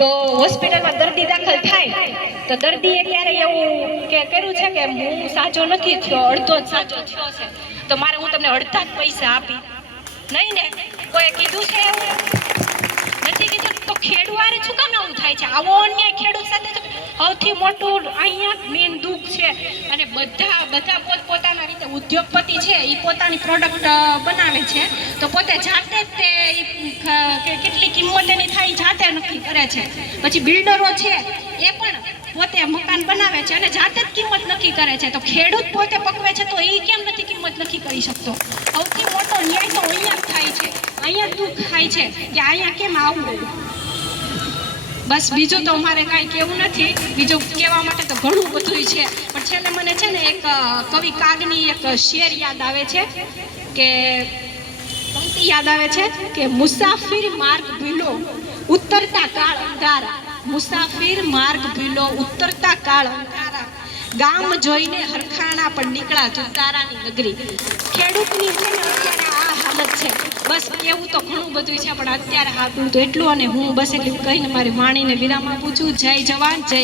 તો હોસ્પિટલમાં દર્દી દાખલ થાય તો દર્દીએ ક્યારે એવું કર્યું છે કે હું સાજો નથી થયો, અડધો જ સાજો થયો છે, તો મારે હું તમને અડધા જ પૈસા આપી? નહીં ને, કોઈ કીધું છે એવું? નથી કીધું. તો ખેડૂવારે શું કામ એવું થાય છે? આવો અન્યાય ખેડૂત સાથે સૌથી મોટું અહીંયા મેન દુઃખ છે. અને બધા પોતપોતાના રીતે ઉદ્યોગપતિ છે, એ પોતાની પ્રોડક્ટ બનાવે છે, તો પોતે જાતે જ તે કેટલી કિંમત એની થાય જાતે નક્કી કરે છે. પછી બિલ્ડરો છે એ પણ પોતે મકાન બનાવે છે અને જાતે જ કિંમત નક્કી કરે છે. તો ખેડૂત પોતે પકવે છે તો એ કેમ નથી કિંમત નક્કી કરી શકતો? સૌથી મોટો ન્યાય તો અહીંયા જ થાય છે, અહીંયા દુઃખ થાય છે કે અહીંયા કેમ આવું. બસ બીજું તો અમારે કાંઈ કહેવું નથી. બીજું કહેવા માટે તો ઘણું બધું છે, પણ છેલ્લે મને છે ને એક કવિ કાગની એક શેર યાદ આવે છે કે પંક્તિ યાદ આવે છે કે મુસાફિર માર્ગ ભૂલો ઉતરતા કાળ અંધારા, મુસાફિર માર્ગ ભૂલો ઉતરતા કાળ અંધારા, ગામ જોઈને હરખાણા પણ નીકળા જુતારાની નગરી. ખેડૂતની છે ને અત્યારે આ હાલત છે. બસ કેવું તો ઘણું બધું છે, પણ અત્યારે આપણું તો એટલું. અને હું બસ એટલું કહીને મારી વાણીને વિરામ આપું છું. જય જવાન, જય